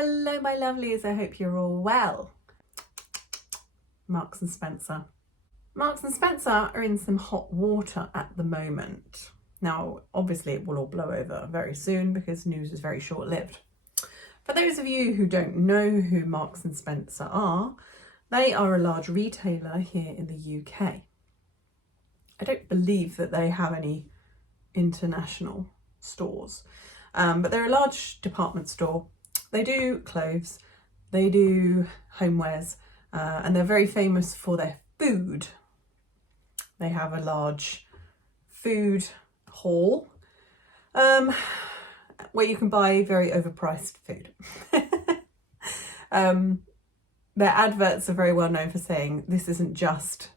Hello my lovelies, I hope you're all well. Marks and Spencer. Marks and Spencer are in some hot water at the moment. Now obviously it will all blow over very soon because news is very short-lived. For those of you who don't know who Marks and Spencer are, they are a large retailer here in the UK. I don't believe that they have any international stores, but they're a large department store. They do clothes, they do homewares, and they're very famous for their food. They have a large food hall where you can buy very overpriced food. Their adverts are very well known for saying this isn't just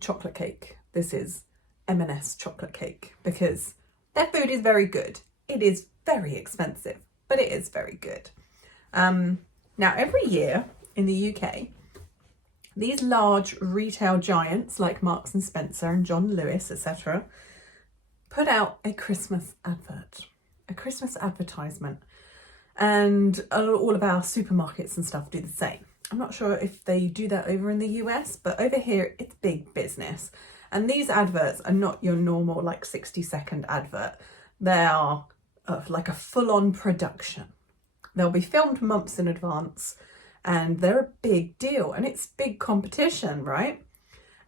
chocolate cake, this is M&S chocolate cake, because their food is very good. It is very expensive, but it is very good. Now every year in the UK, these large retail giants like Marks and Spencer and John Lewis, etc., put out a Christmas advert, a Christmas advertisement, and all of our supermarkets and stuff do the same. I'm not sure if they do that over in the US, but over here it's big business. And these adverts are not your normal like 60-second advert. They are like a full-on production. They'll be filmed months in advance and they're a big deal and it's big competition, right?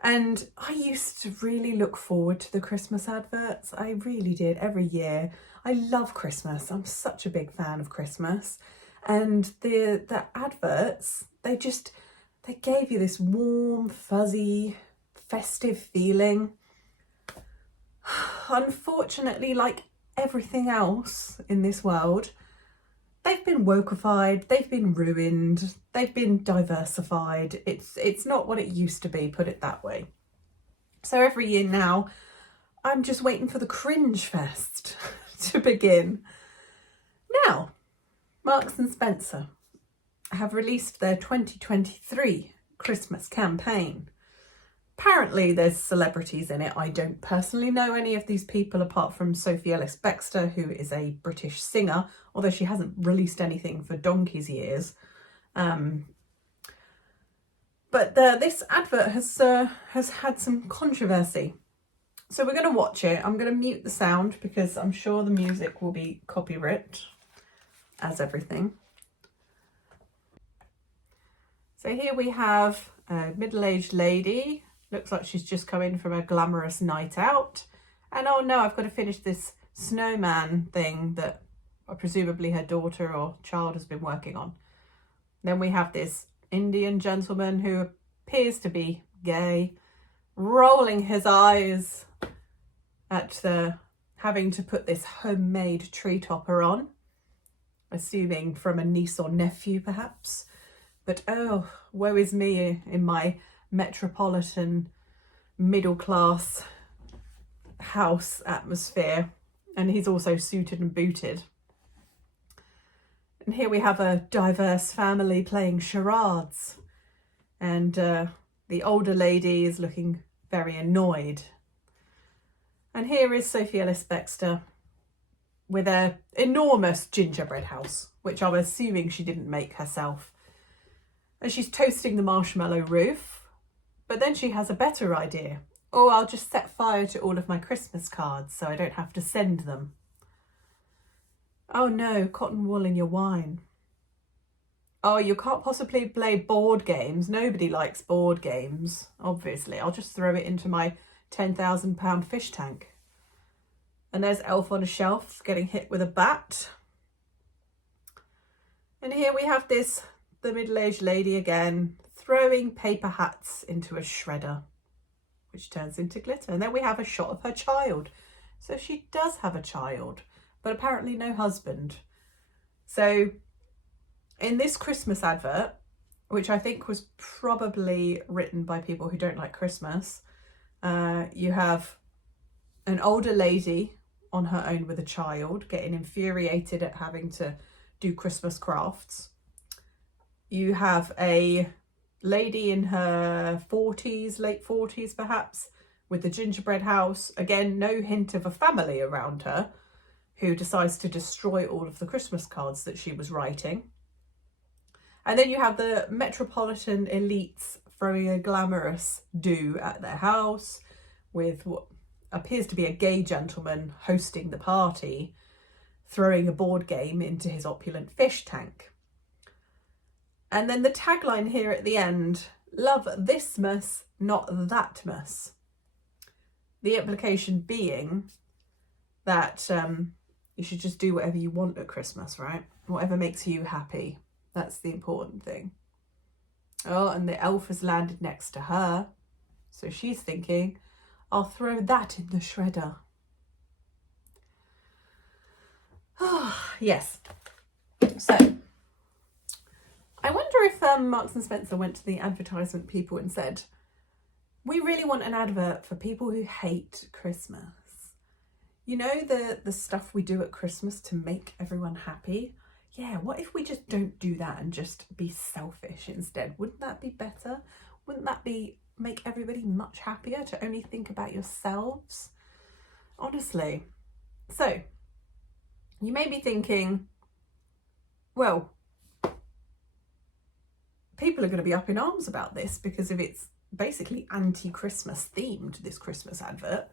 And I used to really look forward to the Christmas adverts. I really did, every year. I love Christmas. I'm such a big fan of Christmas. And the adverts, they gave you this warm, fuzzy, festive feeling. Unfortunately, like everything else in this world, they've been wokeified, they've been ruined, they've been diversified. It's not what it used to be, put it that way. So every year now, I'm just waiting for the cringe fest to begin. Now, Marks and Spencer have released their 2023 Christmas campaign. Apparently there's celebrities in it. I don't personally know any of these people apart from Sophie Ellis-Bextor, who is a British singer, although she hasn't released anything for donkey's years. But this advert has had some controversy. So we're going to watch it. I'm going to mute the sound because I'm sure the music will be copyright, as everything. So here we have a middle-aged lady. Looks like she's just come in from a glamorous night out. And oh no, I've got to finish this snowman thing that presumably her daughter or child has been working on. Then we have this Indian gentleman who appears to be gay, rolling his eyes at having to put this homemade tree topper on, assuming from a niece or nephew perhaps. But oh, woe is me in my metropolitan middle class house atmosphere. And he's also suited and booted. And here we have a diverse family playing charades. And the older lady is looking very annoyed. And here is Sophie Ellis-Bextor with an enormous gingerbread house, which I'm assuming she didn't make herself. And she's toasting the marshmallow roof, but then she has a better idea. Oh, I'll just set fire to all of my Christmas cards so I don't have to send them. Oh no, cotton wool in your wine. Oh, you can't possibly play board games. Nobody likes board games, obviously. I'll just throw it into my £10,000 fish tank. And there's Elf on a Shelf getting hit with a bat. And here we have the middle-aged lady again, throwing paper hats into a shredder, which turns into glitter. And then we have a shot of her child. So she does have a child, but apparently no husband. So in this Christmas advert, which I think was probably written by people who don't like Christmas, you have an older lady on her own with a child getting infuriated at having to do Christmas crafts. You have a lady in her 40s, late 40s perhaps, with the gingerbread house. Again, no hint of a family around her, who decides to destroy all of the Christmas cards that she was writing. And then you have the metropolitan elites throwing a glamorous do at their house with what appears to be a gay gentleman hosting the party, throwing a board game into his opulent fish tank. And then the tagline here at the end, love thismas, not thatmas. The implication being that you should just do whatever you want at Christmas, right? Whatever makes you happy. That's the important thing. Oh, and the elf has landed next to her. So she's thinking, I'll throw that in the shredder. Oh, yes. So, I wonder if Marks and Spencer went to the advertisement people and said, we really want an advert for people who hate Christmas. You know, the stuff we do at Christmas to make everyone happy? Yeah, what if we just don't do that and just be selfish instead? Wouldn't that be better? Wouldn't that make everybody much happier to only think about yourselves? Honestly. So, you may be thinking, well, people are going to be up in arms about this because if it's basically anti-Christmas themed, this Christmas advert.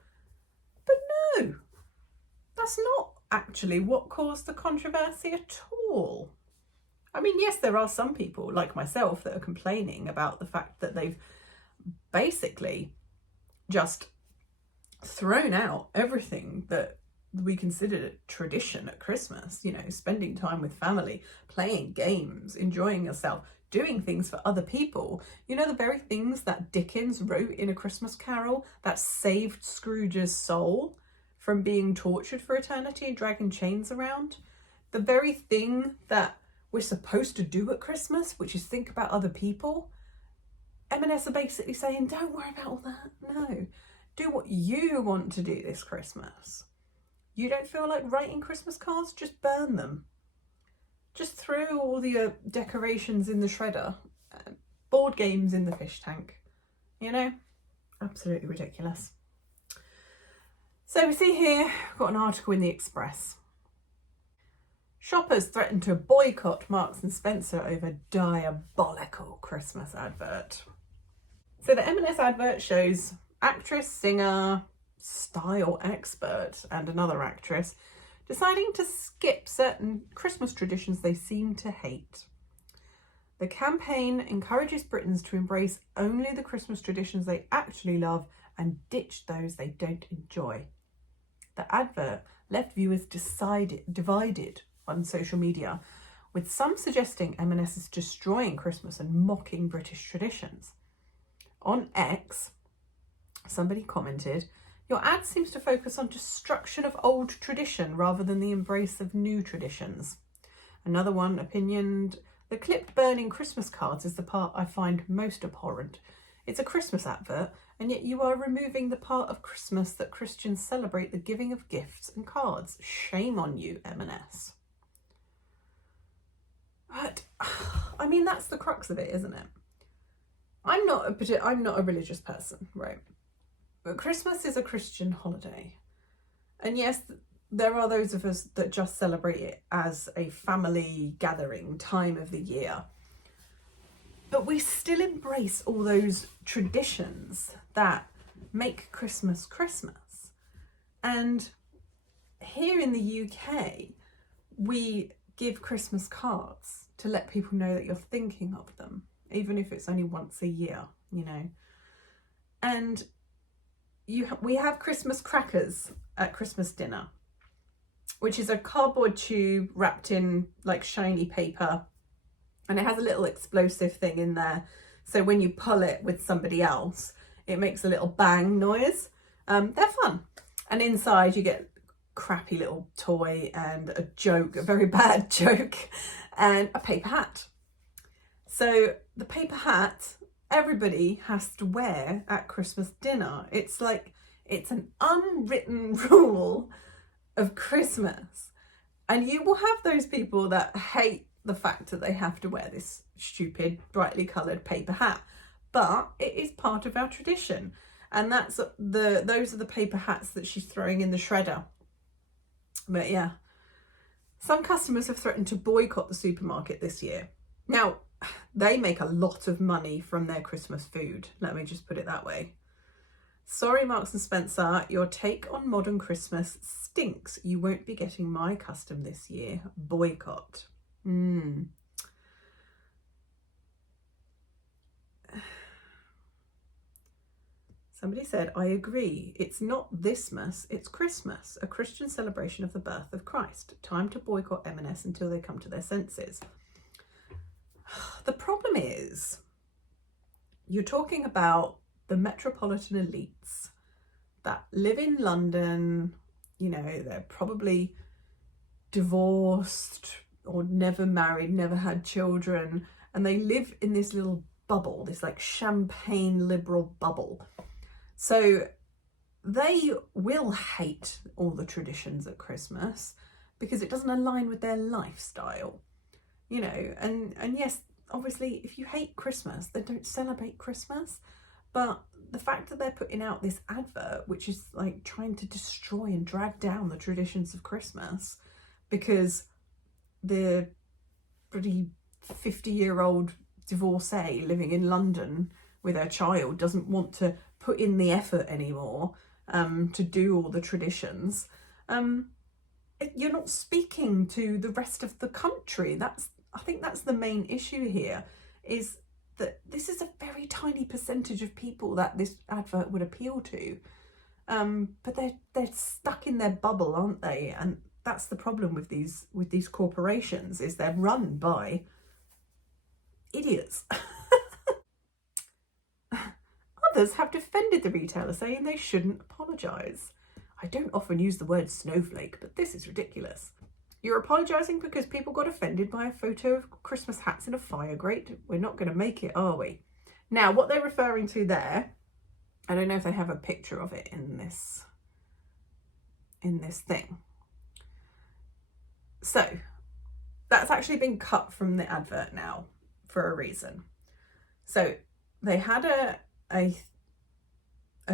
But no, that's not actually what caused the controversy at all. I mean, yes, there are some people like myself that are complaining about the fact that they've basically just thrown out everything that we considered a tradition at Christmas, you know, spending time with family, playing games, enjoying yourself, doing things for other people. You know, the very things that Dickens wrote in A Christmas Carol that saved Scrooge's soul from being tortured for eternity and dragging chains around. The very thing that we're supposed to do at Christmas, which is think about other people. M&S are basically saying, don't worry about all that. No, do what you want to do this Christmas. You don't feel like writing Christmas cards? Just burn them. Just throw all the decorations in the shredder. Board games in the fish tank. You know? Absolutely ridiculous. So we see here, we've got an article in the Express. Shoppers threaten to boycott Marks and Spencer over diabolical Christmas advert. So the M&S advert shows actress, singer, style expert and another actress deciding to skip certain Christmas traditions they seem to hate. The campaign encourages Britons to embrace only the Christmas traditions they actually love and ditch those they don't enjoy. The advert left viewers divided on social media, with some suggesting M&S is destroying Christmas and mocking British traditions. On X, somebody commented, your ad seems to focus on destruction of old tradition rather than the embrace of new traditions. Another one opinioned, the clipped burning Christmas cards is the part I find most abhorrent. It's a Christmas advert, and yet you are removing the part of Christmas that Christians celebrate the giving of gifts and cards. Shame on you, M&S. But, I mean, that's the crux of it, isn't it? I'm not a religious person, right? But Christmas is a Christian holiday. And yes, there are those of us that just celebrate it as a family gathering time of the year. But we still embrace all those traditions that make Christmas Christmas. And here in the UK, we give Christmas cards to let people know that you're thinking of them, even if it's only once a year, you know. And we have Christmas crackers at Christmas dinner, which is a cardboard tube wrapped in like shiny paper, and it has a little explosive thing in there. So when you pull it with somebody else, it makes a little bang noise. They're fun. And inside you get crappy little toy and a joke, a very bad joke, and a paper hat. So the paper hat, everybody has to wear at Christmas dinner. It's like, it's an unwritten rule of Christmas. And you will have those people that hate the fact that they have to wear this stupid, brightly coloured paper hat. But it is part of our tradition. And those are the paper hats that she's throwing in the shredder. But yeah, some customers have threatened to boycott the supermarket this year. Now, they make a lot of money from their Christmas food. Let me just put it that way. Sorry, Marks and Spencer, your take on modern Christmas stinks. You won't be getting my custom this year. Boycott. Somebody said, I agree. It's not Thismas, it's Christmas, a Christian celebration of the birth of Christ. Time to boycott M&S until they come to their senses. The problem is, you're talking about the metropolitan elites that live in London. You know, they're probably divorced or never married, never had children, and they live in this little bubble, this like champagne liberal bubble. So they will hate all the traditions at Christmas because it doesn't align with their lifestyle, you know. And yes, obviously, if you hate Christmas, then don't celebrate Christmas. But the fact that they're putting out this advert, which is like trying to destroy and drag down the traditions of Christmas because the pretty 50-year-old divorcee living in London with her child doesn't want to put in the effort anymore to do all the traditions, you're not speaking to the rest of the country. I think that's the main issue here, is that this is a very tiny percentage of people that this advert would appeal to, but they're stuck in their bubble, aren't they? And that's the problem with these corporations, is they're run by idiots. Others have defended the retailer, saying they shouldn't apologise. I don't often use the word snowflake, but this is ridiculous. You're apologising because people got offended by a photo of Christmas hats in a fire grate? We're not going to make it, are we? Now, what they're referring to there, I don't know if they have a picture of it in this thing. So, that's actually been cut from the advert now for a reason. So, they had a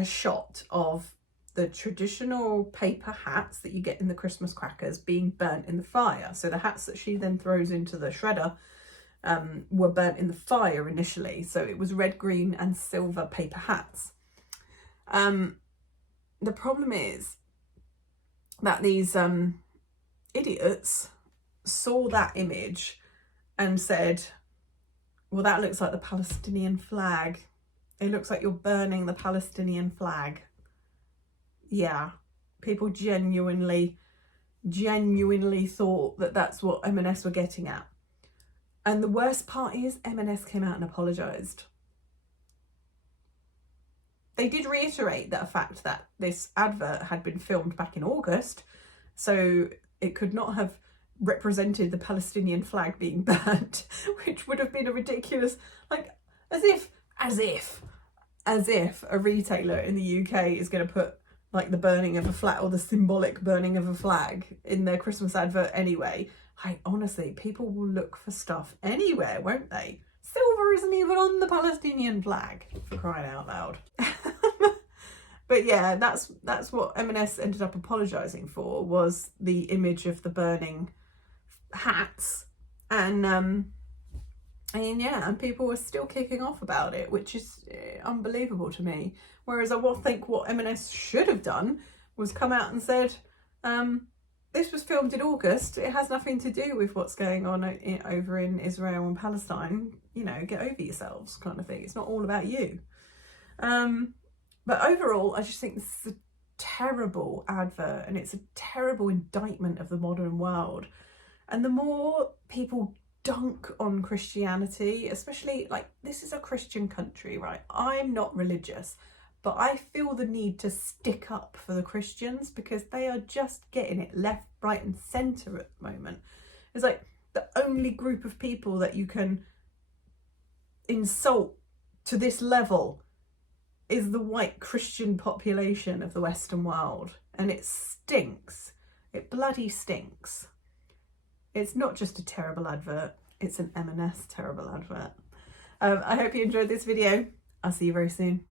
shot of the traditional paper hats that you get in the Christmas crackers being burnt in the fire. So the hats that she then throws into the shredder were burnt in the fire initially. So it was red, green and silver paper hats. The problem is that these idiots saw that image and said, well, that looks like the Palestinian flag. It looks like you're burning the Palestinian flag. Yeah, people genuinely thought that that's what M&S were getting at. And the worst part is M&S came out and apologised. They did reiterate that fact that this advert had been filmed back in August, so it could not have represented the Palestinian flag being burnt, which would have been a ridiculous, like, as if a retailer in the UK is going to put like the burning of a flag or the symbolic burning of a flag in their Christmas advert anyway. Honestly, people will look for stuff anywhere, won't they? Silver isn't even on the Palestinian flag, for crying out loud. But yeah, that's what M&S ended up apologising for, was the image of the burning hats. And people were still kicking off about it, which is unbelievable to me. Whereas I think what M&S should have done was come out and said, this was filmed in August. It has nothing to do with what's going on over in Israel and Palestine. You know, get over yourselves, kind of thing. It's not all about you. But overall, I just think this is a terrible advert, and it's a terrible indictment of the modern world. And the more people dunk on Christianity, especially, like, this is a Christian country, right? I'm not religious, but I feel the need to stick up for the Christians because they are just getting it left, right and centre at the moment. It's like the only group of people that you can insult to this level is the white Christian population of the Western world. And it stinks. It bloody stinks. It's not just a terrible advert, it's an M&S terrible advert. I hope you enjoyed this video. I'll see you very soon.